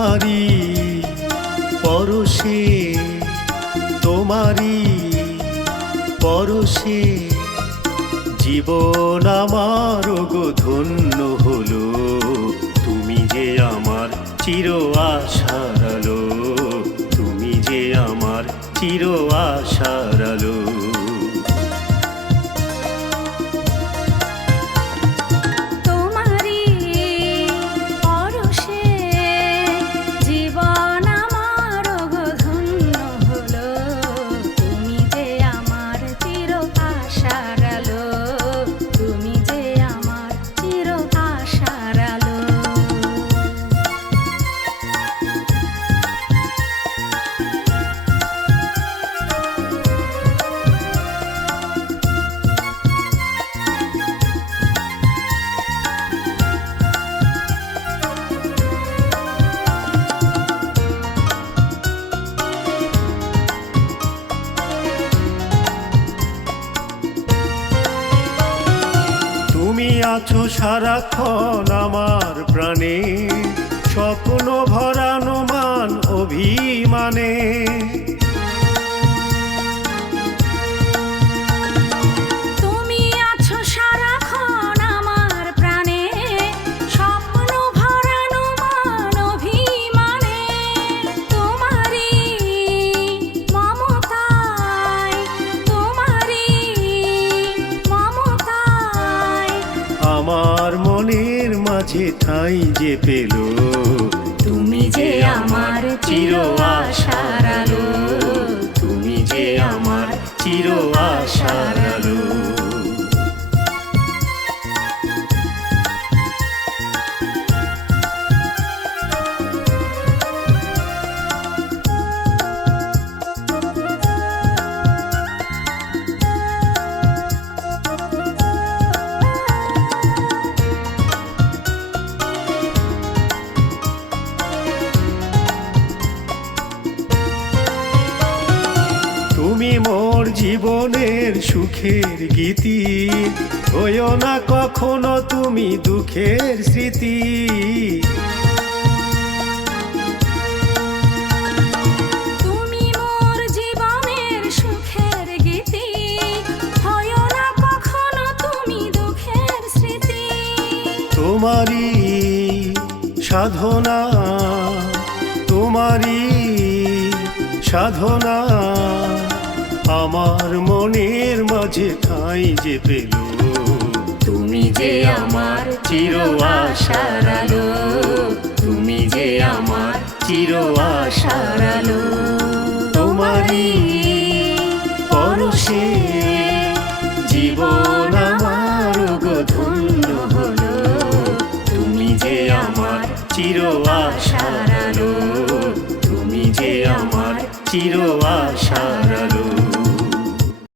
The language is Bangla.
তোমারি পরশে, তোমারি পরশে জীবন আমার গো ধন্য হলো। তুমি যে আমার চির আশার আলো, তুমি যে আমার চির আশার আলো। তুমি আছো সারাক্ষণ আমার প্রাণে, স্বপ্ন ভরানো মান অভিমানে। তুমি আছো সারাক্ষণ আমার প্রাণে, স্বপ্ন ভরানো মান অভিমানে। তোমারই মমতায়, তোমারই মমতায় আমার মনের মাঝে ঠাঁই যে পেল। তুমি যে আমার চির আশার আলো, তুমি যে আমার চির আশার আলো। তুমি মোর জীবনের সুখের গীতি, হইও না কখনো তুমি দুঃখের স্মৃতি। তুমি মোর জীবনের সুখের গীতি, হয়ো না কখনো তুমি দুঃখের স্মৃতি। তোমারই সাধনা, তোমারই সাধনা আমার মনের মাঝে ঠাঁই যে পেল। তুমি যে আমার চির আশার আলো, তুমি যে আমার চির আশার আলো।